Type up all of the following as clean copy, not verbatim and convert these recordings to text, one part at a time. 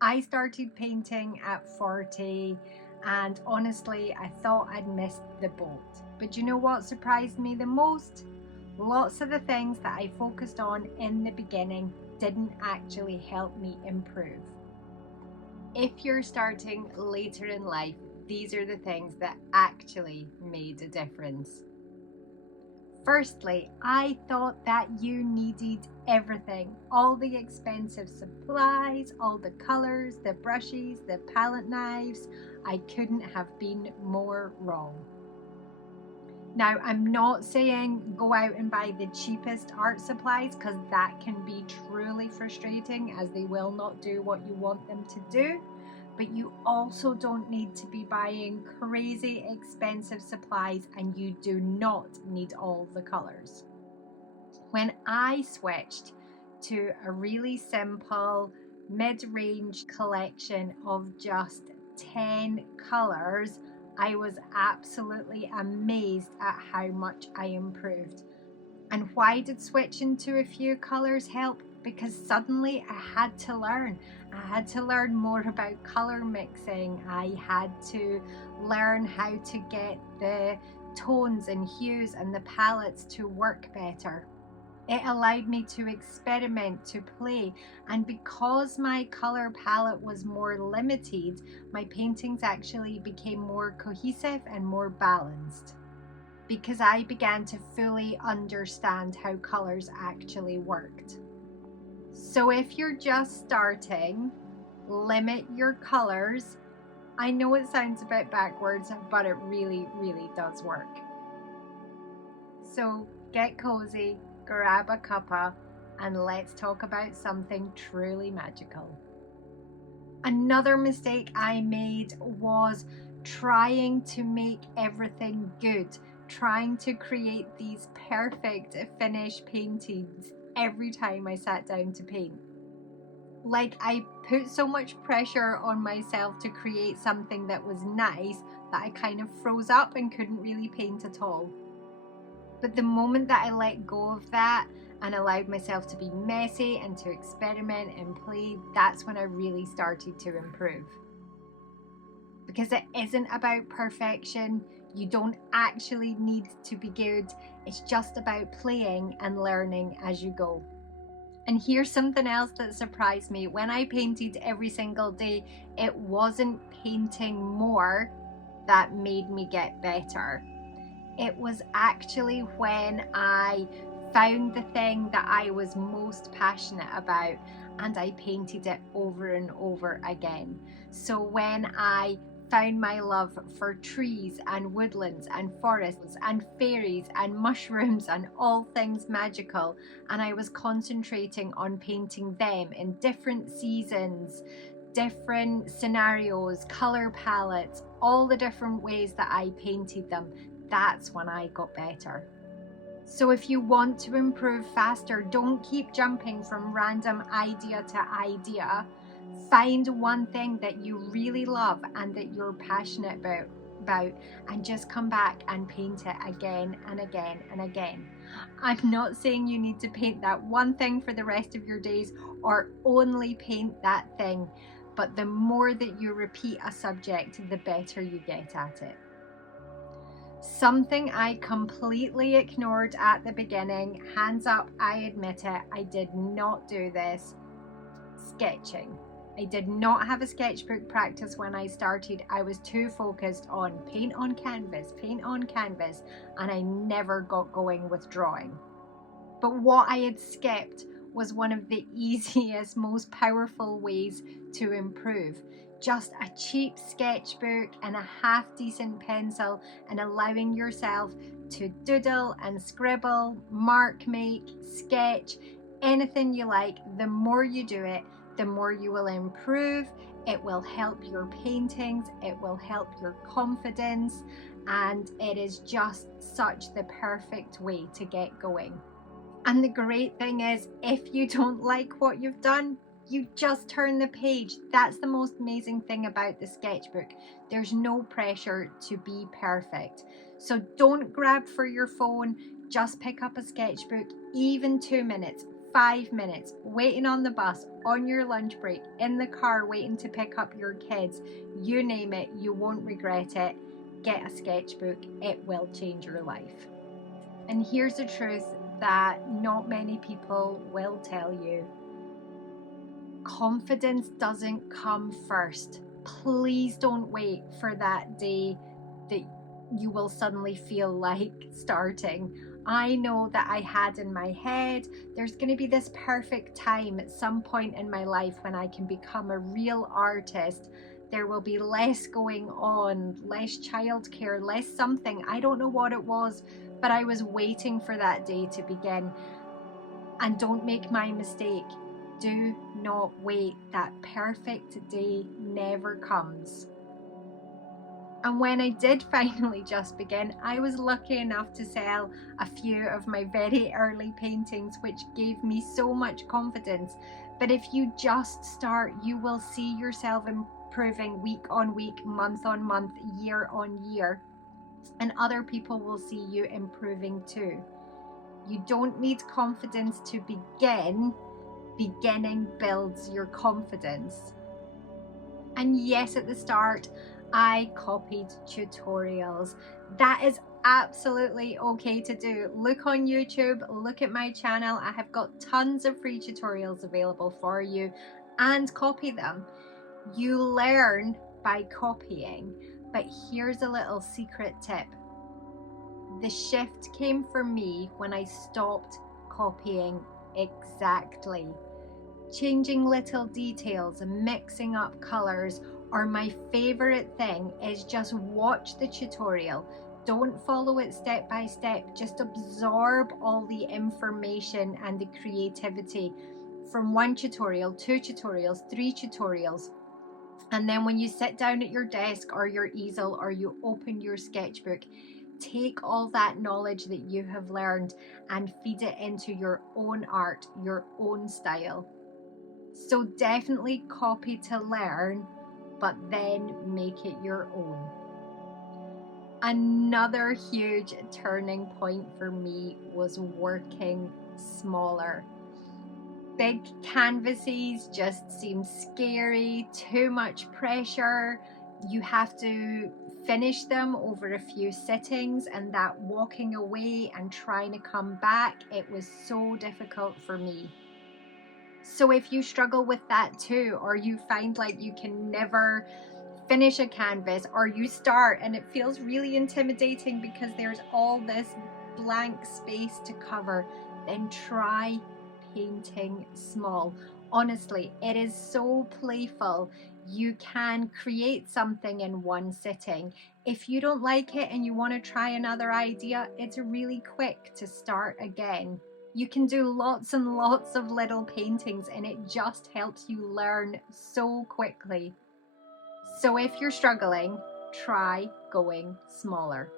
I started painting at 40 and honestly I thought I'd missed the boat. But you know what surprised me the most? Lots of the things that I focused on in the beginning didn't actually help me improve. If you're starting later in life, these are the things that actually made a difference. Firstly, I thought that you needed everything, all the expensive supplies, all the colors, the brushes, the palette knives. I couldn't have been more wrong. Now, I'm not saying go out and buy the cheapest art supplies because that can be truly frustrating as they will not do what you want them to do. But you also don't need to be buying crazy expensive supplies and you do not need all the colors. When I switched to a really simple mid-range collection of just 10 colors, I was absolutely amazed at how much I improved. And why did switching to a few colors help? Because suddenly I had to learn. I had to learn more about color mixing. I had to learn how to get the tones and hues and the palettes to work better. It allowed me to experiment, to play, and because my color palette was more limited, my paintings actually became more cohesive and more balanced because I began to fully understand how colors actually worked. So if you're just starting, limit your colors. I know it sounds a bit backwards, but it really, really does work. So get cozy, grab a cuppa, and let's talk about something truly magical. Another mistake I made was trying to make everything good, trying to create these perfect finished paintings every time I sat down to paint. Like, I put so much pressure on myself to create something that was nice that I kind of froze up and couldn't really paint at all. But the moment that I let go of that and allowed myself to be messy and to experiment and play, that's when I really started to improve. Because it isn't about perfection. You don't actually need to be good. It's just about playing and learning as you go. And here's something else that surprised me. When I painted every single day, it wasn't painting more that made me get better. It was actually when I found the thing that I was most passionate about and I painted it over and over again. So when I found my love for trees and woodlands and forests and fairies and mushrooms and all things magical, and I was concentrating on painting them in different seasons, different scenarios, color palettes, all the different ways that I painted them, that's when I got better. So if you want to improve faster, don't keep jumping from random idea to idea. Find one thing that you really love and that you're passionate about and just come back and paint it again and again and again. I'm not saying you need to paint that one thing for the rest of your days or only paint that thing, but the more that you repeat a subject, the better you get at it. Something I completely ignored at the beginning, hands up, I admit it, I did not do this. Sketching. I did not have a sketchbook practice when I started. I was too focused on paint on canvas, and I never got going with drawing. But what I had skipped was one of the easiest, most powerful ways to improve. Just a cheap sketchbook and a half decent pencil and allowing yourself to doodle and scribble, mark make, sketch, anything you like. The more you do it, the more you will improve. It will help your paintings, it will help your confidence, and it is just such the perfect way to get going. And the great thing is, if you don't like what you've done, you just turn the page. That's the most amazing thing about the sketchbook. There's no pressure to be perfect. So don't grab for your phone, just pick up a sketchbook, even 2 minutes. 5 minutes, waiting on the bus, on your lunch break, in the car waiting to pick up your kids, you name it, you won't regret it. Get a sketchbook, it will change your life. And here's the truth that not many people will tell you. Confidence doesn't come first. Please don't wait for that day that you will suddenly feel like starting. I know that I had in my head, there's going to be this perfect time at some point in my life when I can become a real artist. There will be less going on, less childcare, less something. I don't know what it was, but I was waiting for that day to begin. And don't make my mistake. Do not wait. That perfect day never comes. And when I did finally just begin, I was lucky enough to sell a few of my very early paintings, which gave me so much confidence. But if you just start, you will see yourself improving week on week, month on month, year on year. And other people will see you improving too. You don't need confidence to begin. Beginning builds your confidence. And yes, at the start, I copied tutorials. That is absolutely okay to do. Look on YouTube, look at my channel. I have got tons of free tutorials available for you, and copy them. You learn by copying, but here's a little secret tip. The shift came for me when I stopped copying exactly. Changing little details and mixing up colors, or my favorite thing is just watch the tutorial. Don't follow it step by step, just absorb all the information and the creativity from one tutorial, 2 tutorials, 3 tutorials. And then when you sit down at your desk or your easel or you open your sketchbook, take all that knowledge that you have learned and feed it into your own art, your own style. So definitely copy to learn, but then make it your own. Another huge turning point for me was working smaller. Big canvases just seem scary, too much pressure. You have to finish them over a few sittings, and that walking away and trying to come back, it was so difficult for me. So if you struggle with that too, or you find like you can never finish a canvas, or you start and it feels really intimidating because there's all this blank space to cover, then try painting small. Honestly, it is so playful. You can create something in one sitting. If you don't like it and you want to try another idea, it's really quick to start again. You can do lots and lots of little paintings, and it just helps you learn so quickly. So if you're struggling, try going smaller.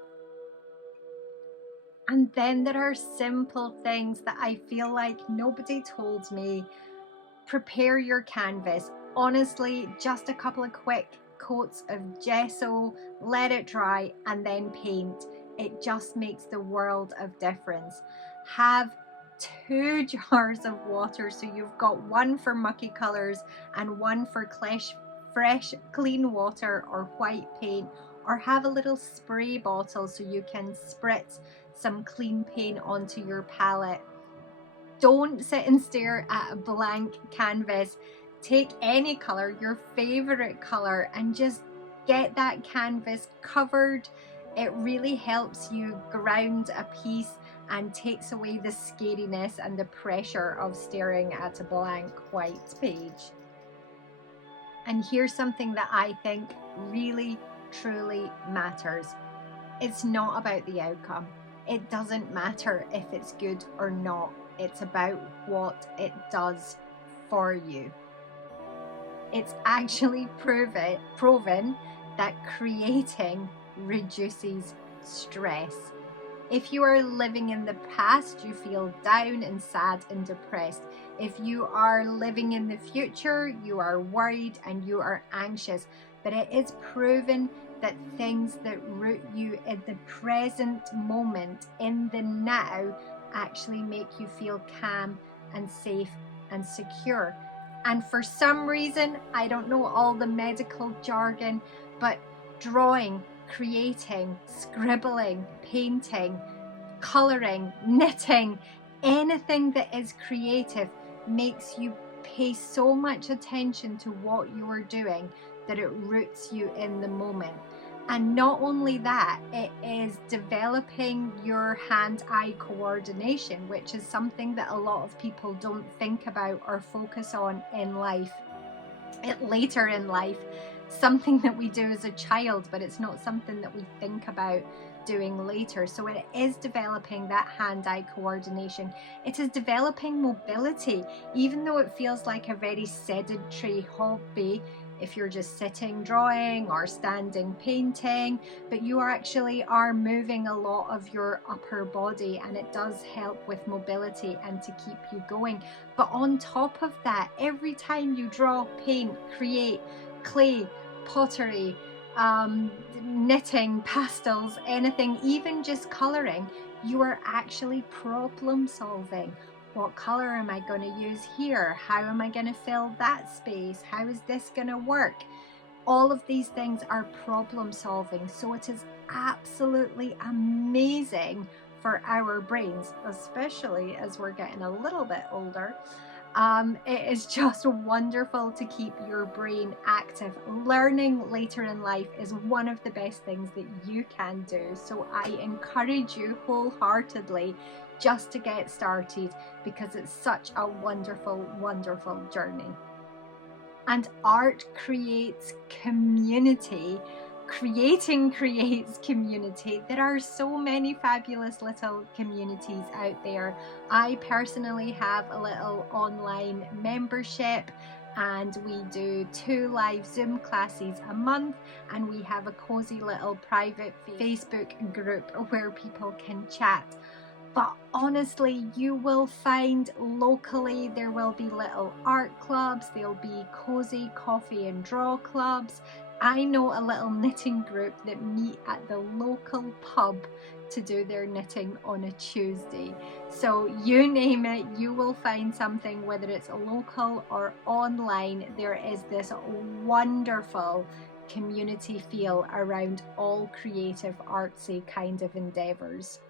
And then there are simple things that I feel like nobody told me. Prepare your canvas. Honestly, just a couple of quick coats of gesso, let it dry, and then paint. It just makes the world of difference. Have 2 jars of water, so you've got one for mucky colors and one for fresh clean water or white paint, or have a little spray bottle so you can spritz some clean paint onto your palette. Don't sit and stare at a blank canvas. Take any color, your favorite color, and just get that canvas covered. It really helps you ground a piece and takes away the scariness and the pressure of staring at a blank white page. And here's something that I think really, truly matters. It's not about the outcome. It doesn't matter if it's good or not. It's about what it does for you. It's actually proven that creating reduces stress. If you are living in the past, you feel down and sad and depressed. If you are living in the future, you are worried and you are anxious. But it is proven that things that root you in the present moment, in the now, actually make you feel calm and safe and secure. And for some reason, I don't know all the medical jargon, but drawing, creating, scribbling, painting, colouring, knitting, anything that is creative makes you pay so much attention to what you are doing that it roots you in the moment. And not only that, it is developing your hand-eye coordination, which is something that a lot of people don't think about or focus on in life. Later in life, something that we do as a child, but it's not something that we think about doing later. So it is developing that hand-eye coordination. It is developing mobility, even though it feels like a very sedentary hobby if you're just sitting drawing or standing painting, but you actually are moving a lot of your upper body, and it does help with mobility and to keep you going. But on top of that, every time you draw, paint, create, clay, pottery, knitting, pastels, anything, even just colouring, you are actually problem solving. What colour am I going to use here? How am I going to fill that space? How is this going to work? All of these things are problem solving. So it is absolutely amazing for our brains, especially as we're getting a little bit older. It is just wonderful to keep your brain active. Learning later in life is one of the best things that you can do. So I encourage you wholeheartedly just to get started, because it's such a wonderful, wonderful journey. And art creates community. Creating creates community. There are so many fabulous little communities out there. I personally have a little online membership, and we do 2 live Zoom classes a month, and we have a cozy little private Facebook group where people can chat. But honestly, you will find locally, there will be little art clubs, there'll be cozy coffee and draw clubs. I know a little knitting group that meet at the local pub to do their knitting on a Tuesday. So you name it, you will find something, whether it's local or online. There is this wonderful community feel around all creative artsy kind of endeavours.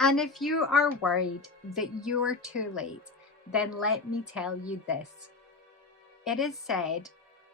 And if you are worried that you are too late, then let me tell you this. It is said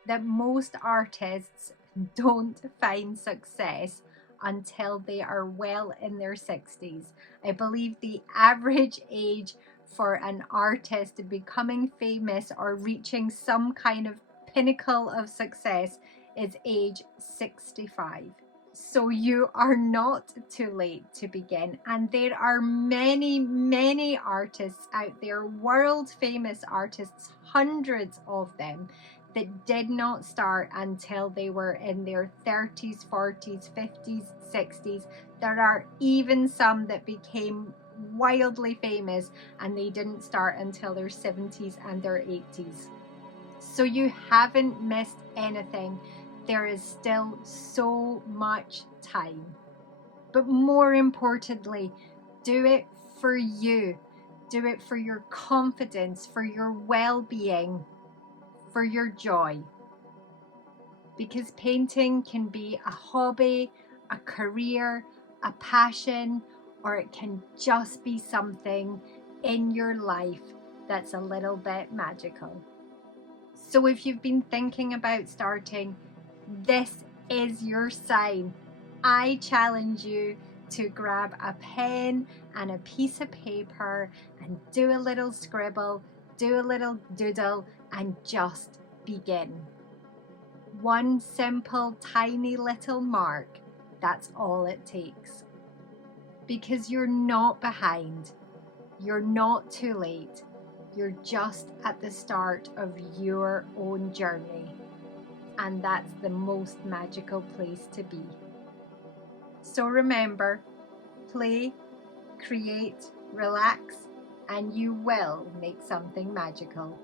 that most artists don't find success until they are well in their 60s. I believe the average age for an artist becoming famous or reaching some kind of pinnacle of success is age 65. So you are not too late to begin, and there are many artists out there, world famous artists, hundreds of them, that did not start until they were in their 30s, 40s, 50s, 60s. There are even some that became wildly famous and they didn't start until their 70s and their 80s. So you haven't missed anything. There is still so much time. But more importantly, do it for you. Do it for your confidence, for your well-being, for your joy. Because painting can be a hobby, a career, a passion, or it can just be something in your life that's a little bit magical. So if you've been thinking about starting, this is your sign. I challenge you to grab a pen and a piece of paper and do a little scribble, do a little doodle, and just begin. One simple, tiny little mark, that's all it takes. Because you're not behind, you're not too late, you're just at the start of your own journey. And that's the most magical place to be. So remember, play, create, relax, and you will make something magical.